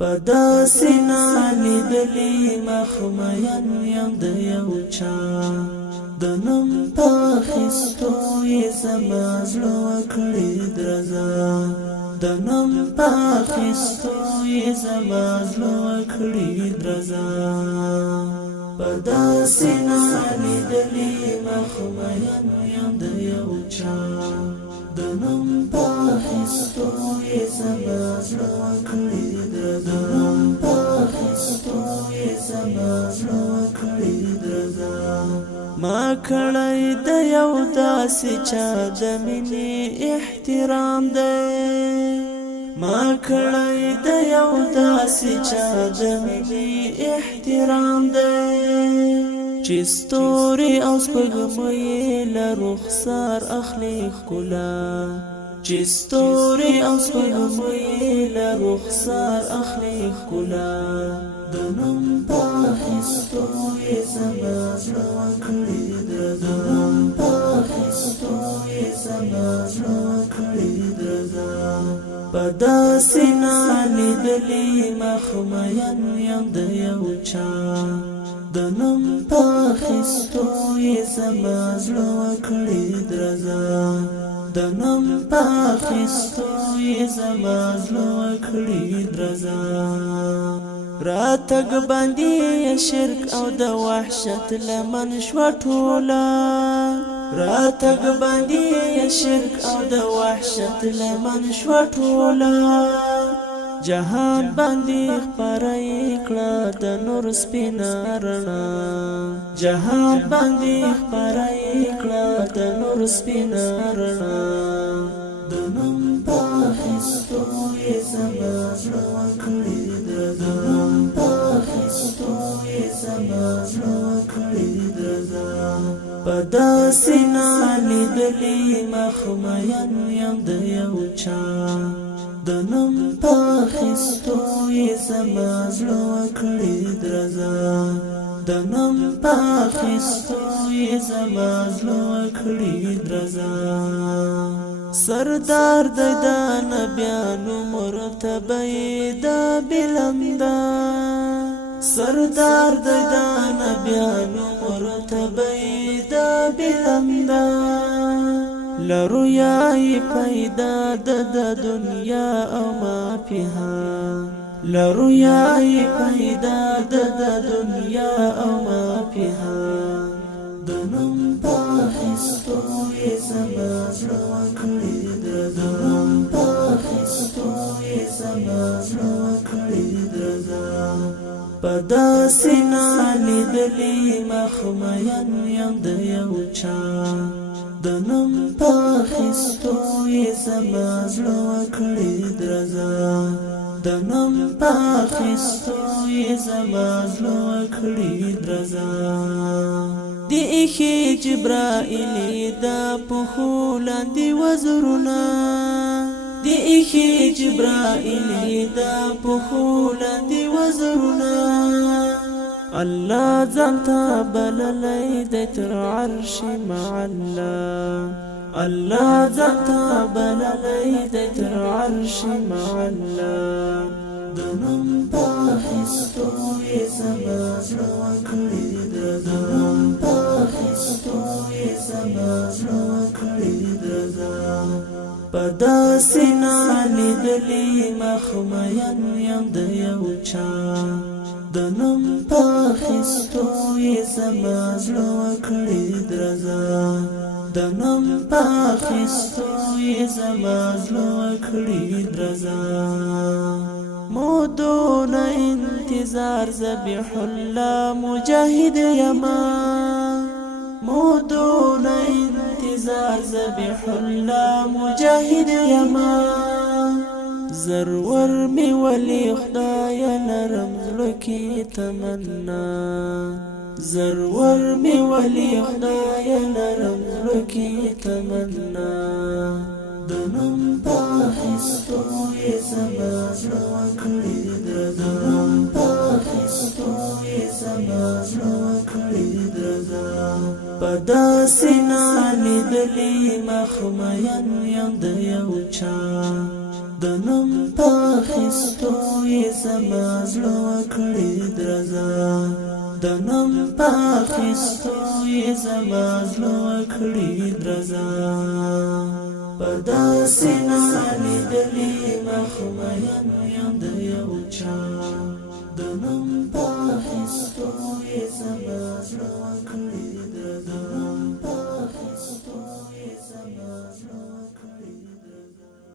پداسې نالیدلي مخمین یم د یو چا د نوم په اخیستو یې زما زړه وکړې درزا د نوم په اخیستو یې زما زړه وکړې درزا پداسې نالیدلي مخمین یم د یو چا د نوم په اخیستو یې زما زړه وکړې درزا په اخیستو یې زما زړه وکړې درزا ما کړی د یو داسې چا د مینې احترام دی ما کړی د یو داسې چا د مینې احترام دی چې ستوري او سپوږمۍ له رخسار اخلي ښکلا چې ستوري او سپوږمۍ له رخسار اخلي ښکلا د نوم په اخیستو یې زما زړه وکړې درزا د نوم په اخیستو یې زما زړه وکړې درزا په داسې نالیدلي مخمین یم د یو چا د نوم په اخیستو یې زما زړه وکړې درزا د نوم په اخیستو یې زما زړه وکړې درزا راتګ باندې شرک او د وحشت لمن شوه ټوله راتګ باندې شرک او د وحشت لمن شوه ټوله جهان باندې خپره کړه د نور سپینه رڼا جهان باندې خپره کړه د نور سپینه رڼا د نوم په اخیستو یې زما زړه وکړې درزا د نوم په اخیستو یې زما زړه وکړې درزا په داسې نالیدلي مخمین یم د یو چا د نوم په اخیستو یې زما زړه وکړې درزا د نوم په اخیستو یې زما زړه وکړې درزا سردار د نبیانو مرتبه د بلنده سردار د نبیانو مرتبه د بلنده لرویای پیدا د دنیا او ما فيها لرویای پیدا د دنیا او ما فيها د نوم په اخیستو یې زما زړه وکړې درزا د نوم په اخیستو یې زما زړه وکړې درزا په داسې نالیدلي مخمین یم د یو چا د نوم په اخیستو یې زما زړه وکړې درزا د نوم په اخیستو یې زما زړه وکړې درزا د ایښې جبرائیل دا پښو لاندې وزرونه د ایښې جبرائیل دا پښو لاندې وزرونه الله ځانته بللی دی تر عرش مع الله الله ځانته بللی دی تر عرش مع الله د نوم په اخیستو یې زما زړه وکړې درزا د نوم په اخیستو یې زما زړه وکړې درزا په داسې نالیدلي مخمین یم د یو چا د نوم په اخیستو یې زما زړه وکړې درزا د نوم په اخیستو یې زما زړه وکړې درزا مودون انتظار ذبیح الله مجاهد یما مودون انتظار ذبیح الله مجاهد یما زرور می ولی خدای لرم زړه کې تمنا زرور می ولی خدای لرم زړه کې تمنا د نوم په اخیستو یې زما زړه وکړې درزا د نوم په اخیستو یې زما زړه وکړې درزا په داسې نالیدلي مخمین یم د یو چا د نوم په پاخستو یې زما زړه وکړې درزا د نوم پاخستو یې زما زړه وکړې درزا په داسې نالیدلې مخ مین یم د یو چا د نوم پاخستو یې زما زړه وکړې